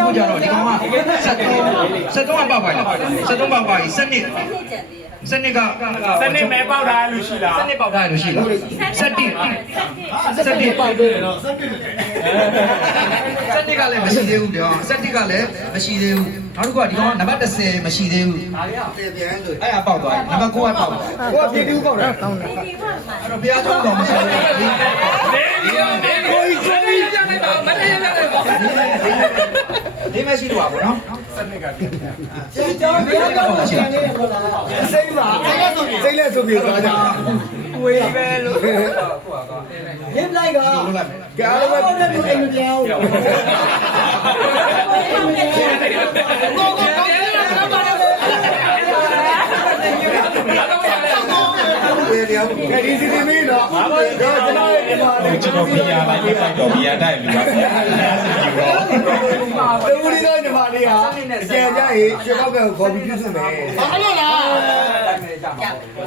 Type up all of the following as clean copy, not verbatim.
ခုကြတော့ဒီကောင်က73ပေါက်ပါလား73ပေါက်ပါပြီ7နှစ်စနစ်ကစနစ်မဲပေါက်ထားလို့ရှိလားစနစ်ပေါက်ထားလို့ရှိလားစနစ်ပေါက်တယ်နော်စနစ်ကလည်းမရှိသေးဘူးပြောစနစ်ကလည်းမရှိသေးဘူးနောက်တစ်ခုကဒီကောင်နံပါတ်30မရှိသေးဘူးဒါလေးကပြန်လို့အဲ့ဒါပေါက်သွားနံပါတ်9ကပေါက်သွားကိုကပြေတူးပေါက်တယ်ကောင်းတယ်အဲ့တော့ဘုရားကျောင်းတော်မရှိဘူးဒီမရှိတော့ဘူးနော်စနစ်ကကျောင်းဘုရားကျောင်းတော်ရှိနေတယ်ခေါ်လာစိတ်ပါစိတ်လက်ဆိုပြေသွားကြဝေးပဲလို့ရင်းလိုက်ကကြားလို့ပဲအိမ်မပြောင်းဒီစီမင်းတော့ကျွန်တော်ပြရလိုက်ပြတော့ပြရတိုက်လူပါတူရီတော့ညီမလေးဟာကျေကြရေးရွှေကောက်ကခေါ်ပြီးပြုစုမယ်ဟုတ်လို့လား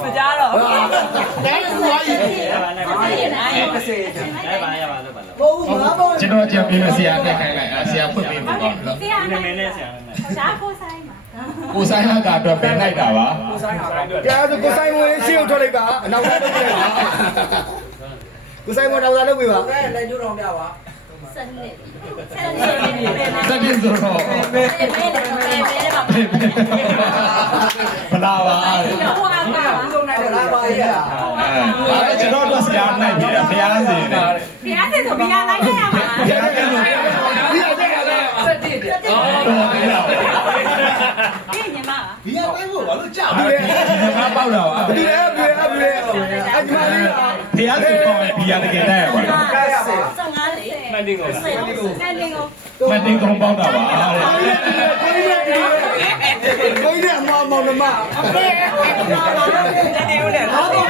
စကြတော့ဒါလည်းသူဟာကြီးကျွန်တော်ကြံပြီးဆရာတက်ခိုင်းလိုက်ဆရာဖွင့်ပေးမှာပေါ့ဆရာနာမည်နဲ့ဆရာရှားကိုဆိုင်မှာကိုဆိုင်ဟာကတော့ပင်လိုက်တာပါကိုဆိုင်ဟာကတော့ကြားဆိုကိုဆိုင်ဝင်ရှေ့ကိုထွက်လိုက်ပါအနောက်ကနေပြလိုက်ပါကိုဆိုင်မတော်တာလုပ်ပေးပါလက်ကျိုးတော်ပြပါစနစ်ဆိုတော့ဘလာပါကျွန်တော်တို့စကားနိုင်ပြီဖျားစီနေဖျားစီဆိုဘီယာလိုက်ရမှာဖျားစီဆိုဘီယာစက်တိတယ်အေးညီမဘီယာတိုင်းဖို့ဘာလို့ကြောက်လဲညီမပေါက်တာပါဘယ်လဲအညီမလေးဖျားစီပေါ့ဘီယာတကယ်တိုက်ရပါလား15လေမန်တင်ကိုပေါက်တာပါကိုကြီးအမောင်နှမအဖေဒီဦးနဲ့ဘာလို့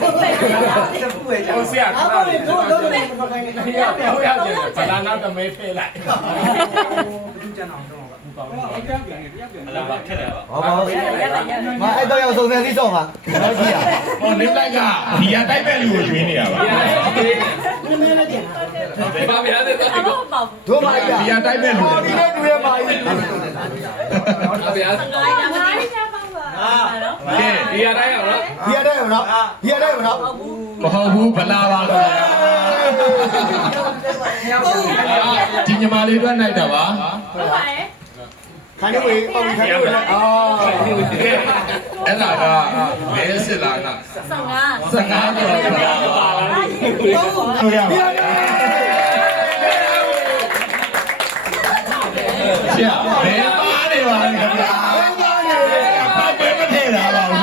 ဟိုဆရာကတော့တို့နေမခိုင်းနေရပြောရကြတယ်ဗလာနာတမဲဖဲလိုက်ဘူးကျန်အောင်တော့ဘူးပေါ့ဟုတ်ကဲ့ပြန်လာပါခက်တယ်ပါဟောပါမအဲ့တော့ရောက်စုံစမ်းစီးတော့မှာတော့ကြည့်ရဟောနေလိုက်ကဘီယာတိုက်မဲ့လူကိုကျွေးနေတာပါနမလေးကျန်တယ်ဘာဗျာတဲ့တို့ပါဘီယာတိုက်မဲ့လူဒီနဲ့တူရပါဘူးဟုတ်ဗျာငါးကြပါကဲဘီယာတိုက်ရအောင်နော်ဘီယာတိုက်ရအောင်နော်ဘီယာတိုက်ရအောင်နော်မဟုတ်ဘူးဗလာပါတော့ဒီညီမလေးတွက်နိုင်တာပါဟုတ်ပါရဲ့ခိုင်နေဝေးပေါ့ခိုင်နေဝေးအော်အဲ့ဒါကမဲစစ်လာက15တော့ပါဆိုရပါဆရာဘယ်ပါနေပါလဲခင်ဗျာဘာပဲမထည့်တာပါဘူး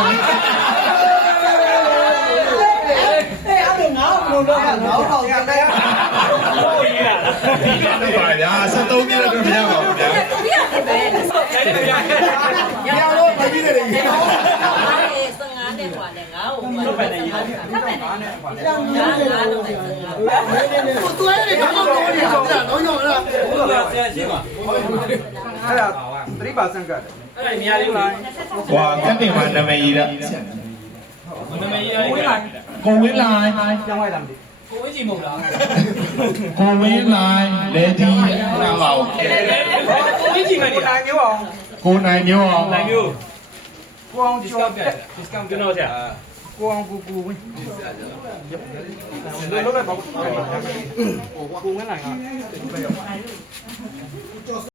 ငါ့ကိုတော့ငါ့ကိုရတဲ့ဟုတ်ပါဗျာ73နှစ်တော့မရပါဘူးဗျာရတော့မကြည့်တယ်15နဲ့ဟွာနဲ့ငါ့ကိုမှတ်တယ်15နဲ့ဟွာနဲ့ငါ့ကိုသူအဲ့ဒီကတော့တော့နေဆိုတာတော့ရောလားဟုတ်ပါဆရာရှင်းပါအဲ့ဒါ3%ကတ်အဲ့ဒါအများလေးလားဟွာကတ်တင်မှာနာမည်ကြီးလားနာမည်ကြီးကိုဝင်းလိုင်းပြောင်းလိုက်လားမသိကိုဝင်းကြီးမဟုတ်လားကိုဝင်းလိုင်းလေဒီနားပါဦးကိုဝင်းကြီးမနေနိုင်မျိုးအောင်ကိုနိုင်မျိုးအောင်နိုင်မျိုးကိုအောင်ကျော်discount ကျွန်တော်ဆရာကိုအောင်ကိုဝင်းလုံးလိုက်ပါကိုဝင်းလိုင်းက